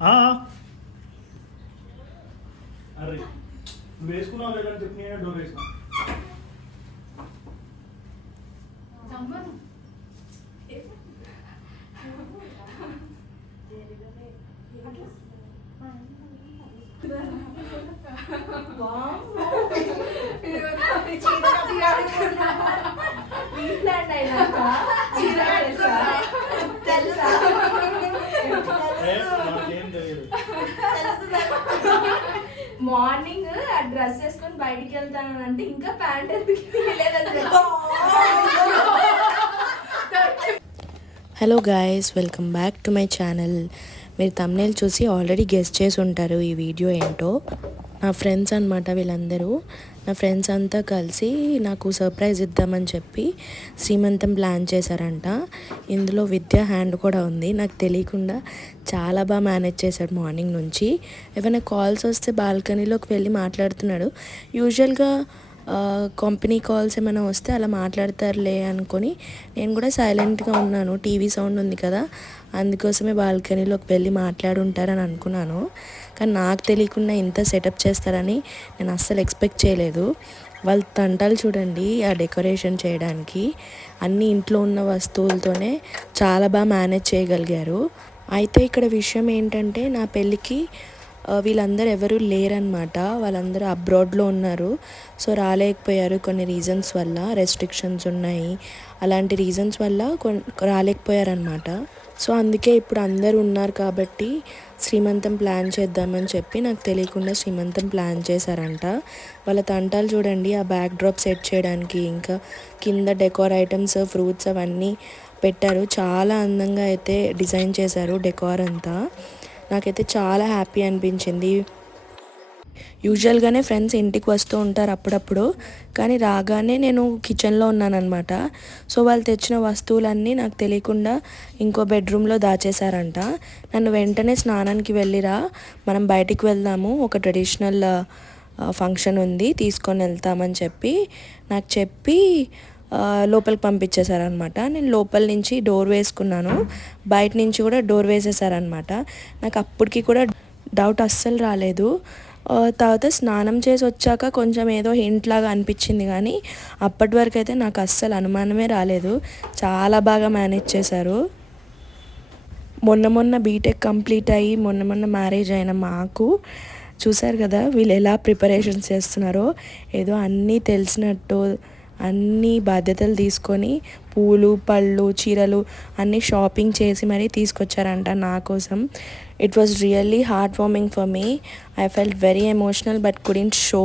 అరే నువ్వు వేసుకున్నావు లేదని చెప్పి నేనే డోర్ వేసిన. మార్నింగ్ ఆ డ్రెస్ వేసుకొని బయటికి వెళ్తాను అంటే ఇంకా ప్యాంట్ ఎందుకు లేదని. Hello guys, welcome back to my channel. మీరు thumbnail చూసి ఆల్రెడీ గెస్ చేసి ఉంటారు ఈ వీడియో ఏంటో. నా ఫ్రెండ్స్ అనమాట వీళ్ళందరూ. నా ఫ్రెండ్స్ అంతా కలిసి నాకు సర్ప్రైజ్ ఇద్దామని చెప్పి శ్రీమంతం ప్లాన్ చేశారంట. ఇందులో విద్య హ్యాండ్ కూడా ఉంది. నాకు తెలియకుండా చాలా బాగా మేనేజ్ చేశాడు మార్నింగ్ నుంచి. ఏమైనా కాల్స్ వస్తే బాల్కనీలోకి వెళ్ళి మాట్లాడుతున్నాడు. యూజువల్గా కంపెనీ కాల్స్ ఏమైనా వస్తే అలా మాట్లాడతారులే అనుకొని నేను కూడా సైలెంట్గా ఉన్నాను. టీవీ సౌండ్ ఉంది కదా, అందుకోసమే బాల్కనీలోకి వెళ్ళి మాట్లాడుంటారని అనుకున్నాను. కానీ నాకు తెలియకుండా ఇంత సెటప్ చేస్తారని నేను అస్సలు ఎక్స్పెక్ట్ చేయలేదు. వాళ్ళ తంటాలు చూడండి, ఆ డెకరేషన్ చేయడానికి అన్ని ఇంట్లో ఉన్న వస్తువులతోనే చాలా బాగా మేనేజ్ చేయగలిగారు. అయితే ఇక్కడ విషయం ఏంటంటే, నా పెళ్ళికి వీళ్ళందరూ ఎవరు లేరనమాట. వాళ్ళందరూ అబ్రాడ్లో ఉన్నారు. సో రాలేకపోయారు కొన్ని రీజన్స్ వల్ల. రెస్ట్రిక్షన్స్ ఉన్నాయి, అలాంటి రీజన్స్ వల్ల రాలేకపోయారనమాట. సో అందుకే ఇప్పుడు అందరూ ఉన్నారు కాబట్టి శ్రీమంతం ప్లాన్ చేద్దామని చెప్పి నాకు తెలియకుండా శ్రీమంతం ప్లాన్ చేశారంట. వాళ్ళ తంటాలు చూడండి, ఆ బ్యాక్ డ్రాప్ సెట్ చేయడానికి ఇంకా కింద డెకోర్ ఐటమ్స్, ఫ్రూట్స్ అవన్నీ పెట్టారు. చాలా అందంగా అయితే డిజైన్ చేశారు డెకోర్ అంతా. నాకైతే చాలా హ్యాపీ అనిపించింది. యూజువల్గానే ఫ్రెండ్స్ ఇంటికి వస్తూ ఉంటారు అప్పుడప్పుడు, కానీ రాగానే నేను కిచెన్లో ఉన్నానన్నమాట. సో వాళ్ళు తెచ్చిన వస్తువులన్నీ నాకు తెలియకుండా ఇంకో బెడ్రూమ్లో దాచేశారంట. నన్ను వెంటనే స్నానానికి వెళ్ళిరా, మనం బయటికి వెళ్దాము, ఒక ట్రెడిషనల్ ఫంక్షన్ ఉంది, తీసుకొని వెళ్తామని చెప్పి నాకు చెప్పి లోపలికి పంపించేశారనమాట. నేను లోపల నుంచి డోర్ వేసుకున్నాను, బయట నుంచి కూడా డోర్ వేసేసారనమాట. నాకు అప్పటికి కూడా డౌట్ అస్సలు రాలేదు. తర్వాత స్నానం చేసి వచ్చాక కొంచెం ఏదో హింట్ లాగా అనిపించింది, కానీ అప్పటి వరకు అయితే నాకు అస్సలు అనుమానమే రాలేదు. చాలా బాగా మేనేజ్ చేశారు. మొన్న బీటెక్ కంప్లీట్ అయ్యి మొన్న మ్యారేజ్ అయిన మాకు చూసారు కదా వీళ్ళు ఎలా ప్రిపరేషన్స్ చేస్తున్నారో. ఏదో అన్నీ తెలిసినట్టు అన్ని బాధ్యతలు తీసుకొని పూలు, పళ్ళు, చీరలు అన్నీ షాపింగ్ చేసి మరీ తీసుకొచ్చారంట నా కోసం. It was really heart warming for me. I felt very emotional but couldn't show.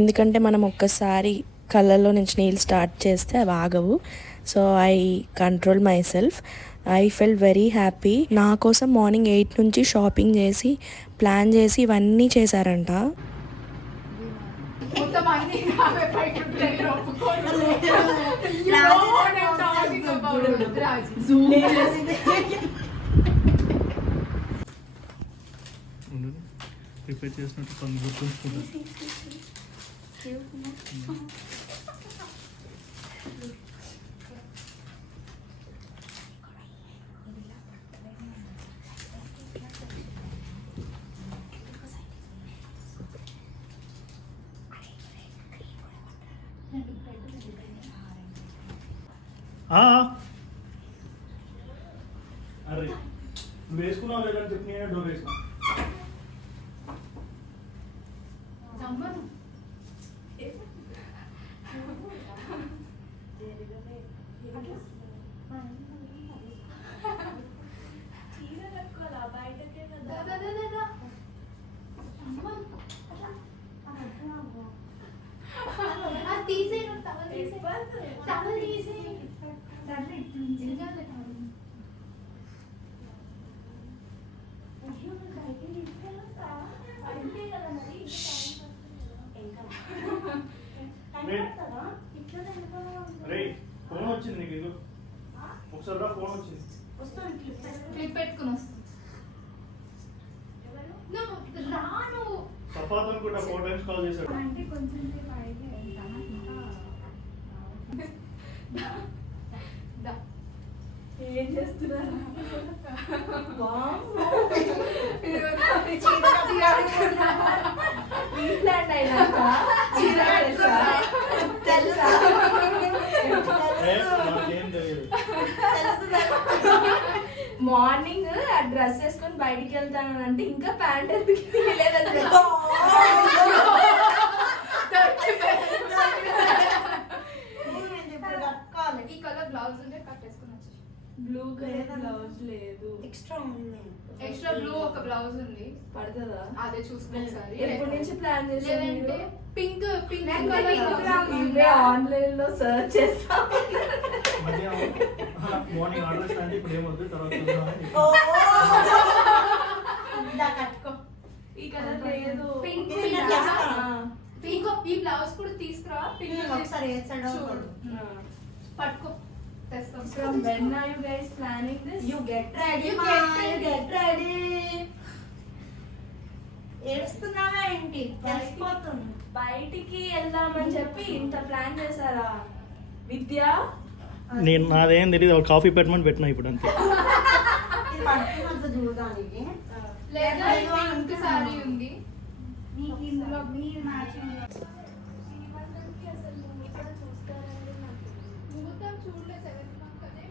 ఎందుకంటే మనం ఒక్కసారి కళ్ళల్లో నుంచి నీళ్ళు స్టార్ట్ చేస్తే అవి ఆగవు. So I control myself. I felt very happy. నా కోసం మార్నింగ్ 8 నుంచి షాపింగ్ చేసి ప్లాన్ చేసి ఇవన్నీ చేశారంట. ప్రిపేర్ చేసినట్టు కొన్ని గుర్తుంచుకుంటాను. అరే నువ్వు వేసుకున్నావు లేదని చెప్పి నేనే డోర్ వేసిన. ఫోన్ వచ్చింది నీకు, ఇది ఒకసారి రా, ఫోన్ వచ్చింది. క్లిప్ పెట్టుకుని వస్తాను. సఫాత్ అనుకుంటా 4 times కాల్ చేశాడు. ఏం చేస్తున్నారు? అయినాక చీర తెలుసా నాకేం తెలియదు. మార్నింగ్ ఆ డ్రెస్ వేసుకొని బయటికి వెళ్తాను అంటే ఇంకా ప్యాంట్ ఎందుకు తీయలేదని ఈ కలర్ బ్లౌజ్ ఉంటే కట్టేసుకుని వచ్చేసి బ్లూ కలర్ బ్లౌజ్ లేదు ఎక్స్ట్రా బ్లూ ఒక బ్లౌజ్ ఉంది పడుతుందా అదే చూసుకోండి సార్ ఎప్పటి నుంచి ప్లాన్ లేదంటే చేసారు పింక్ పింక్ నాకు కలర్ pink బ్లౌజ్ blouse ఇవే ఆన్లైన్ లో సర్చ్ చేస్తాం మార్నింగ్ ఆర్డర్ అంటే ఇప్పుడు ఏమొద్దు తర్వాత చూద్దామని. కట్టుకో ఈ కలర్ లేదు పింక్ ఇది ఉందా? చేస్తాను. పింక్ ఈ బ్లౌజ్ కూడా తీసుకురా పింక్ ఒకసారి వేసాడు చూడు పట్టుకో తెస్తాం From when are you guys planning this? You get ready, You ma. get You ready. get ready. ఏడుస్తున్నావా ఏంటి తెలిసిపోతుంది బయటికి వెళ్దామని చెప్పి ఇంత ప్లాన్ చేశారా విద్య నేను నాదేం తెలియదు ఒక కాఫీ పెట్టమని పెట్టినా ఇప్పుడు అంతే. ఇది పడుతున్నంత చూడడానికి లేదా పింక్ సారీ ఉంది నీకు ఇందులో మీరు మ్యాచింగ్ ముహూర్తం చూడలే 7th మంత్ అదే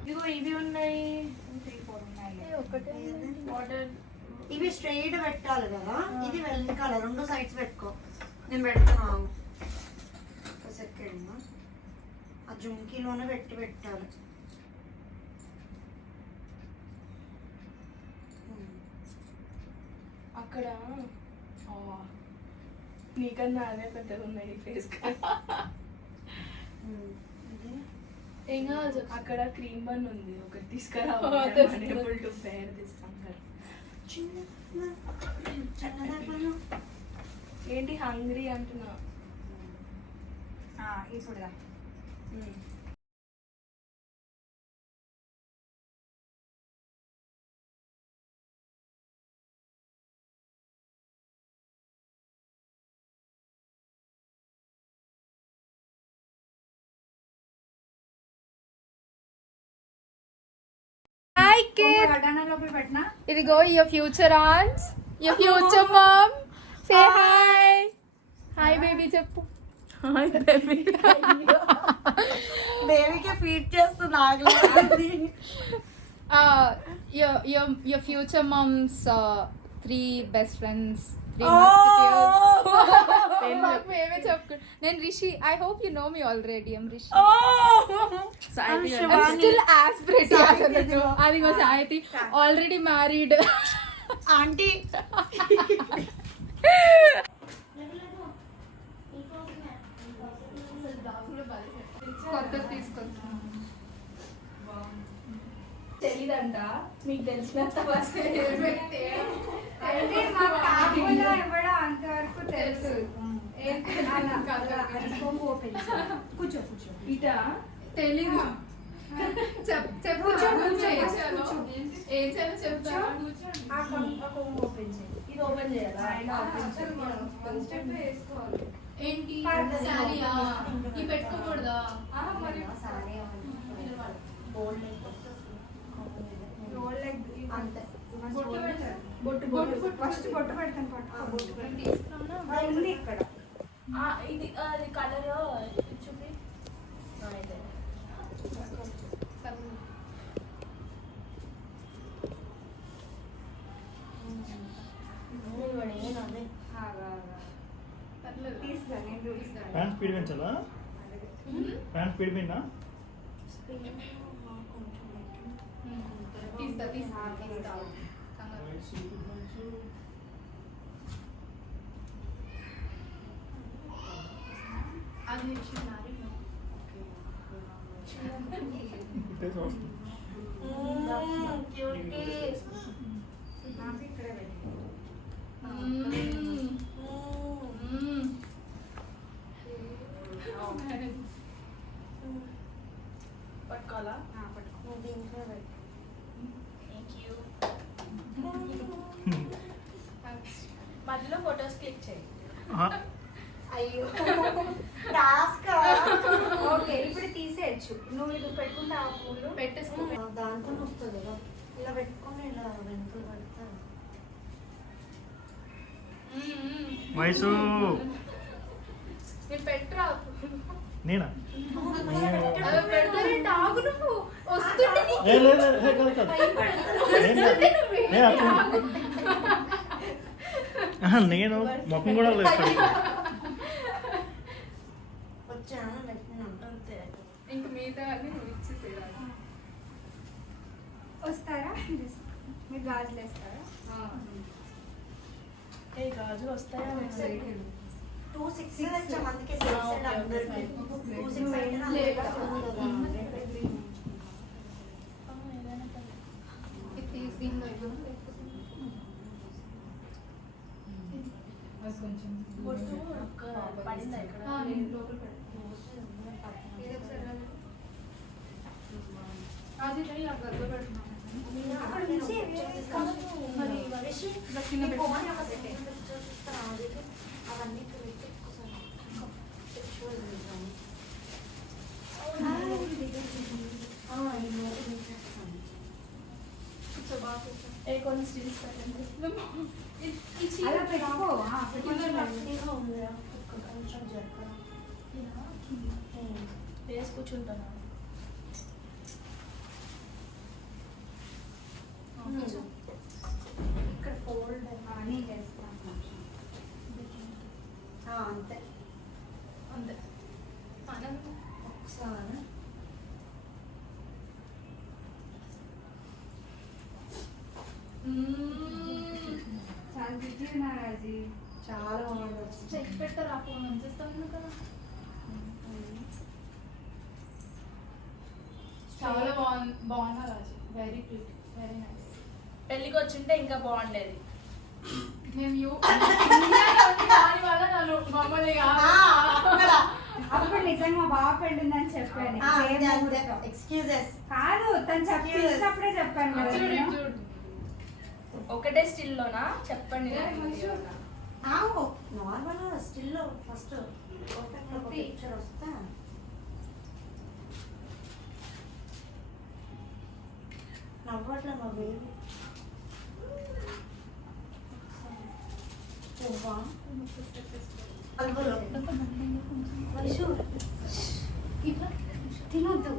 ఇదిగో ఇవి ఉన్నాయి ఒకటే వాటర్ ఇవి స్ట్రైట్ పెట్టాలి కదా ఇది వెనకాల రెండు సైడ్స్ పెట్టుకో నేను పెడుతున్నాను ఒక సెకండ్ ఆ జుంకీలోనే పెట్టాలి అక్కడ నీకన్నా అదే పెద్దగా ఉన్నాయి ఫేస్ ఏం కావాలి అక్కడ క్రీమ్ బన్ ఉంది ఒకటి తీసుకురా తెస్తున్నా. అనేబుల్ టు ఫేర్ తీస్తాం కదా చిన్నదాకా ఏంటి హంగ్రీ అంటున్నా ఇప్పుడుగా హాయ్ కిడ్ లోపల పెట్టినా ఇదిగో యువర్ ఫ్యూచర్ ఆన్స్ your future mum say hi hi baby చెప్పు హాయ్ బేబీ బేబీకి ఫీడ్ చేస్తుంది ఆగలేదు your future mom's 3 best friends 3 మేమే చెప్పుకో నేను Rishi I hope you know me already I'm Rishi I'm still as pretty అసలు అదిగో సాయితి ఆల్రెడీ మ్యారీడ్ ఆంటీ కొత్త తీసుకొచ్చాను తెలీదంట మీకు తెలిసినంత అంతవరకు తెలుసు కూర్చో కూర్చో ఇటా తెలీదు చెప్పు ఏం చేయాలో చెప్తా ఇది ఓపెన్ చేయాలా ఏంటి సారీయా ఈ పెట్టుకోకూడదా మరి అంతే బొట్టు ఫస్ట్ బొట్టు పెడతాను తీసుకున్నా ఉంది ఇక్కడ ఇది అది కలర్ చూపి ఇదే. ప్యాంట్ స్పీడ్ పెంచాలా? ప్యాంట్ స్పీడ్ పెంచా? తీస్తా అది పట్టుకోవాలా మధ్యలో ఫొటోస్ క్లిక్ చేయి అయ్యో టాస్క్ ఓకే ఇప్పుడు తీసేయచ్చు పెట్టేయచ్చు. నువ్వు ఇది పెట్టుకుంటే ఆ పూలు పెట్టేసుకో. దాంతో వస్తుంది కదా, ఇలా పెట్టుకొని ఇలా వెనుకలు పెడతాను. వయసు మీరు పెట్టరా నేనా అవి పెడతారంటే ఆగు నువ్వు వస్తుంటే నీకు ఏ, లేదు, లేదు, ఏ, కాదు, కాదు. వస్తుంటే నువ్వు ఏ, అట్లా. ఆహా, నేను ముఖం కూడా లేదు ఇక్కడ. వచ్చాను పెట్టినాను అంతే. ఇంక మిగతా అన్ని నువ్వు ఇచ్చేసేయాలి. వస్తారా మీరు గాజులు వేస్తారా? ఏ గాజులు వస్తాయా? 2,600 వచ్చాము, అందుకే 600 అందరికి. 2,600 అయితే నాకు లేదు. వస్తుంది కదా. ఇది తీసి దీనిలో ఇవ్వు. అది కొంచెం బొట్టు పడిందా ఇక్కడ? నేను లోపల పెడతాను. ఇది ఒకసారి రా. అది రా, ఆ గదిలో పెడుతున్నాను. అక్కడ నుంచి మరి వరిషి చిన్న ఈ పెట్టు. ఫోన్ యొక్క సెట్టింగ్ చూస్తాను, అది అవన్నీ పెట్టి ఒకసారి sexual చేద్దాము. ఈ నోటి తీసేస్తాను. కూర్చో, బాగా కూర్చో. ఏ కొన్ని స్టిల్స్ పెట్టండి. ఈ చీర అలా పెట్టుకోవా? కొంచెం గట్టిగా ఉందిరా, కొంచెం జరగరా. వేసి కూర్చుంటాను. కూర్చో. ఇక్కడ ఫోల్డ్ అని చేస్తాను. అంతే. అంతే. ఆనందం. ఒకసారి చాలా బిజీ ఉన్నారు అది. చాలా బాగుంది. చెక్ పెట్టారు ఆ ఫోన్ ఉంచేస్తాను కదా. చాలా బాగున్నా Raju. Very cute, very nice. పెళ్ళికి వచ్చింటే ఇంకా బాగుండేది. మేము దాని వల్ల నన్ను మమ్మల్ని అప్పుడు నిజంగా బాగా పెళ్ళిందని చెప్పాను. సేమ్ ముహూర్తం. ఎక్స్క్యూజెస్. కాదు, తను చెప్పించినప్పుడే చెప్పాను కదా చూడు నేను. చూడు. ఒకటే స్టిల్ లోనా చెప్పండి. నార్మల్ స్టిల్ ఫస్ట్ పర్ఫెక్ట్ ఒక పిక్చర్ వస్తే నవ్వట్లే మా బేబీ. తినొద్దు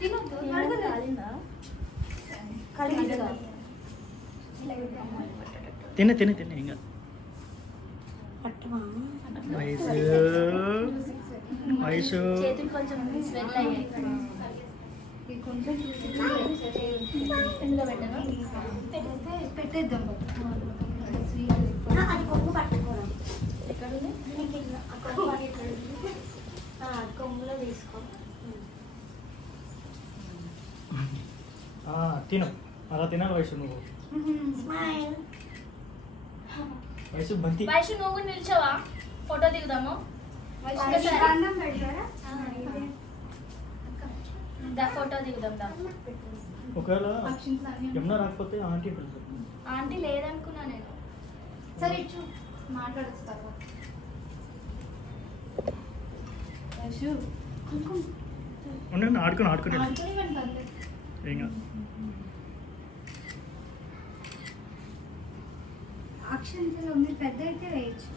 తినొద్దు తినే తినే తినే ఇంకా పట్టమా వయసు వయసు చేతులు కొంచెం స్వెల్ అయ్యాయి. ఇందులో పెట్టనా? పెట్టేద్దాం. అది కొంగు పట్టుకోరా. ఎక్కడ ఉంది? నీకు ఇట్లా ఆ కొంగు పట్టుకోండి. కొంగులో తీసుకో. తిను అలా తినాలి వయసు నువ్వు. స్మైల్. వయసు బంతి. వైషు నువ్వు కూడా నిల్చోవా? ఫోటో దిగుదాము. అన్నం పెడతారా? దా ఫోటో దిగుదాం దా. ఒకవేళ ఆప్షన్స్ అన్ని యమున రాకపోతే ఆంటీ పిలుస్తుంది. ఆంటీ లేదనుకున్నా నేను. సరే ఇచ్చు మాట్లాడచ్చు తర్వాత. ఉండండి ఆడుకుని ఆడుకుని ఆడుకుని వెంటనే ఏం కాదు. అక్షంతలో మీరు పెద్ద అయితే వేయచ్చు.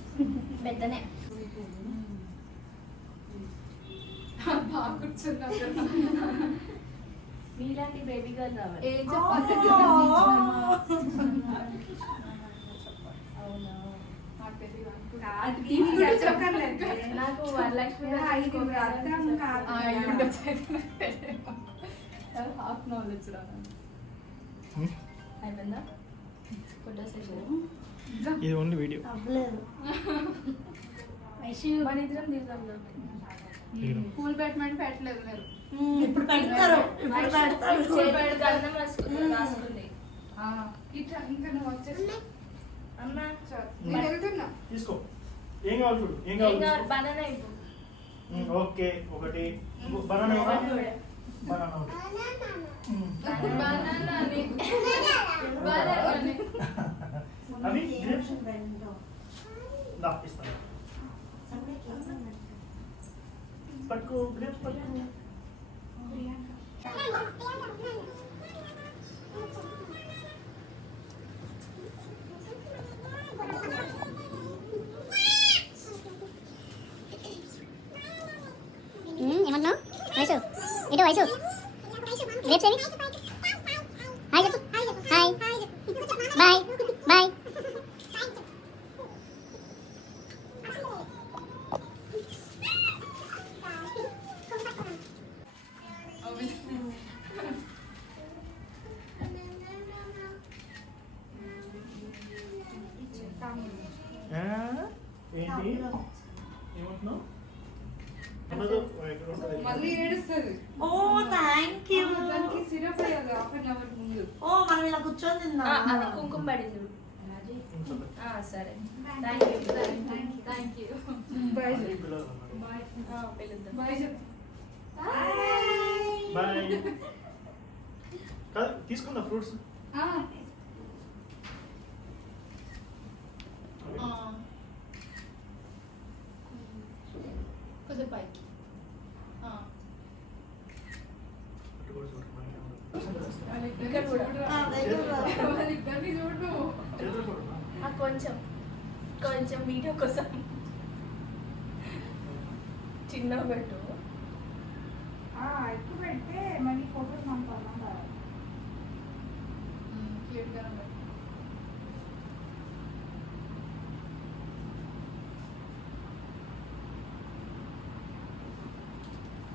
పెద్దనే. బాగా కూర్చున్నావు. మీలాంటి బేబీ గర్ల్ రావాలి. ఏం చెప్పాలి? అవునా? నాకు తెలియదు అనుకుంటా. అది తీసుకుంటే చెప్పక్కర్లేదు. నాకు వరలక్ష్మి ఇది అర్థం కాదు. హాఫ్ నాలెడ్జ్ రా. అయిపోయిందా ఫోటో సెషన్? ఇది ఓన్లీ వీడియో. అవ్వలేదు. మన ఇద్దరం దిగుదాం. పూల్ పెట్టమని పెట్టలేదు మీరు. ఇప్పుడు పెడతారు. ఇప్పుడు పెడతారు. చేపేడు గంధం రాసుకుంది. ఇట్లా ఇంకా నువ్వు వచ్చేసి అమ్మ నేను వెళ్తున్నా. తీసుకో. ఏం కావాలి చూడు. ఏం ఏం కావాలి కావాలి? బనానా ఇవ్వు. ఓకే ఒకటి బనానా బనానా ఒకటి. బనానాని. బనానాని. అవి గ్రేప్స్ బెండో. దా ఇస్తాను. సండే కేక్ పట్టుకో గ్రేప్స్ పట్టుకో. ఏమన్నా వయసు ఇటు వయసు రేపు సేవి హాయ్ చెప్పు హాయ్ బాయ్ బాయ్ ఏంటి ఏమంటున్నావు ఉండదు, ఇక్కడ ఉంటుంది. మళ్ళీ ఏడుస్తుంది. ఓ థ్యాంక్ యూ. దానికి సిరప్ వేయాలి హాఫ్ అన్ అవర్ ముందు. ఓ మనం ఇలా కూర్చొని తిందాం. అది కుంకుమ పడింది చూడు. ఉంచదు. సరే థ్యాంక్ యూ. Thank you. మళ్ళీ పిల్లలు అన్నారు. పిలుద్దాం. బాయ్ చెప్పు. బాయ్. కాదు, తీసుకుందా ఫ్రూట్స్? కొంచెం పైకి. అటు కూడా చూడు, మనకి ఉండదు. వాళ్ళిద్దరిని చూడు. వాళ్ళిద్దరిని చూడు. చేతులు కూడా. కొంచెం కొంచెం వీడియో కోసం చిన్న పెట్టు. ఎక్కువ పెడితే మళ్ళీ ఫోటోస్ పంపాలి. క్యూట్ గా ఉంది.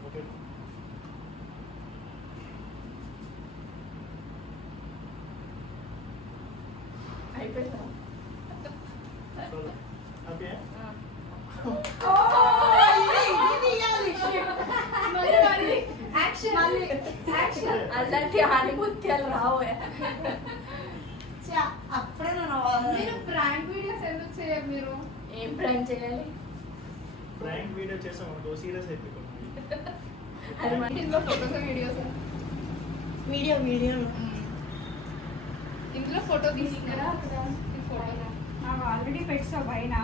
ఓకే. అయిపోయిందా? చూడు. ఓకే. అలాంటి ఆనిముత్యాలు రావు. ఛా, అప్పుడే మీరు ప్రాంక్ వీడియోస్ ఎందుకు చేయరు మీరు? ఏం ప్రాంక్ చేయాలి? ప్రాంక్ వీడియో చేసాం అనుకో, సీరియస్ అయిపోతుంది. అది మన ఇందులో ఫోటోస్ వీడియోస్. వీడియో ఇందులో ఫోటో తీసుకురా. ఈ ఫోటో నాకు ఆల్రెడీ పెట్టావు పైన.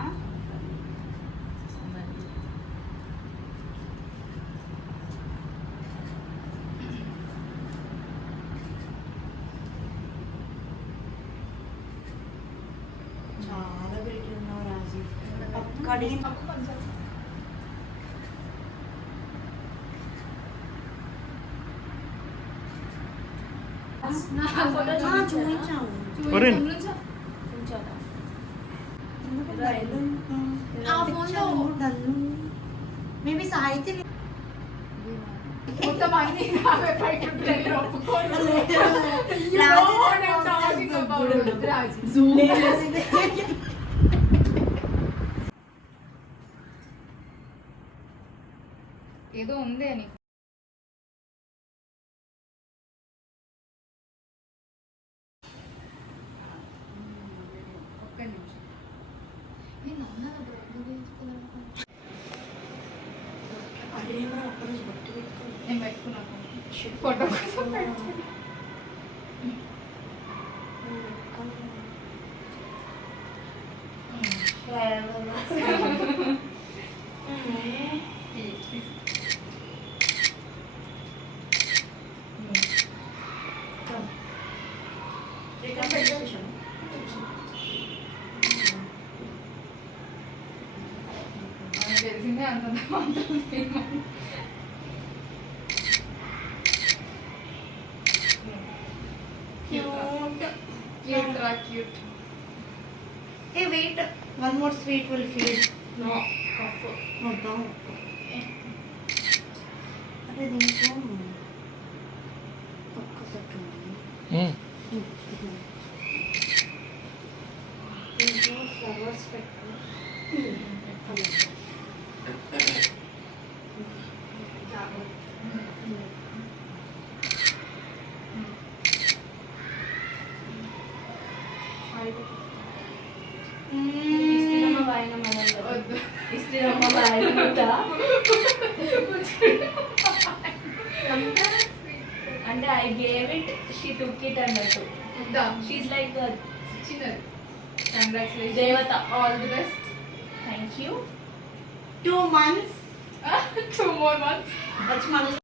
చాలా గ్రేట్ ఉన్నావు రాజీ. ఒక్కడి కొంచెం చూపించాము. ఒరేయ్. ఆ ఫోన్లో మేబీ సాహిత్య మొత్తం అన్ని నావే పైకి ఉంటాయి. ఒప్పుకోను. ఏదో ఉంది అని. ఒక్క నిమిషం. నేను పెట్టుకున్నాను ఫోటో కోసం పెట్టుకున్నాను. తెలిసిందే అంత cute. Hey, wait. One more sweet will feed. No, cough. వద్దాం. అరే దీంట్లో ఒక్క సెకండ్. దీంట్లో ఫ్లవర్స్ పెట్టు. వద్దు. అంటే I gave it, she took it అన్నట్టు. షీస్ లైక్ చిన్నది. కంగ్రాచులేషన్ దేవత. All the best. Thank you. 2 months. 2 more months. That's money.